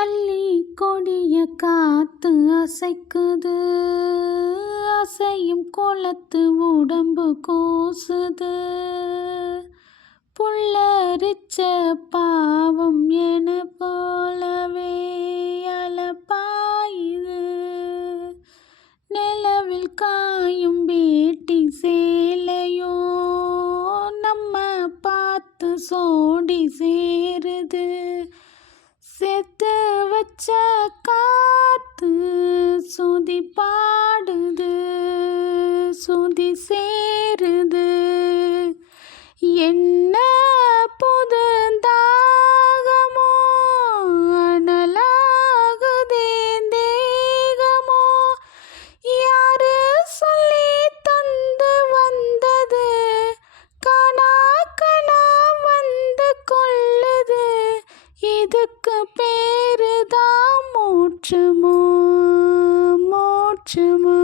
அள்ளி கொடிய காத்து அசைக்குது, அசையும் கோலத்து உடம்பு கூசுது. புல்லரிச்ச பாவம் என போலவே அலப்பாயுது. நிலவில் காயும் வேட்டி சேலையோ நம்ம பார்த்து சோடி சேருது. சேர்த்து வச்ச காத்து சுதி பாடுது, சுதி சேருது. என்ன புது தாகமோ அனலாகுதே தேகமோ, யாரு சொல்லி தந்து வந்தது கனா கனா வந்து கொள்ளுது. இதுக்கு பேருதான் மோட்சமோ மோட்சமோ.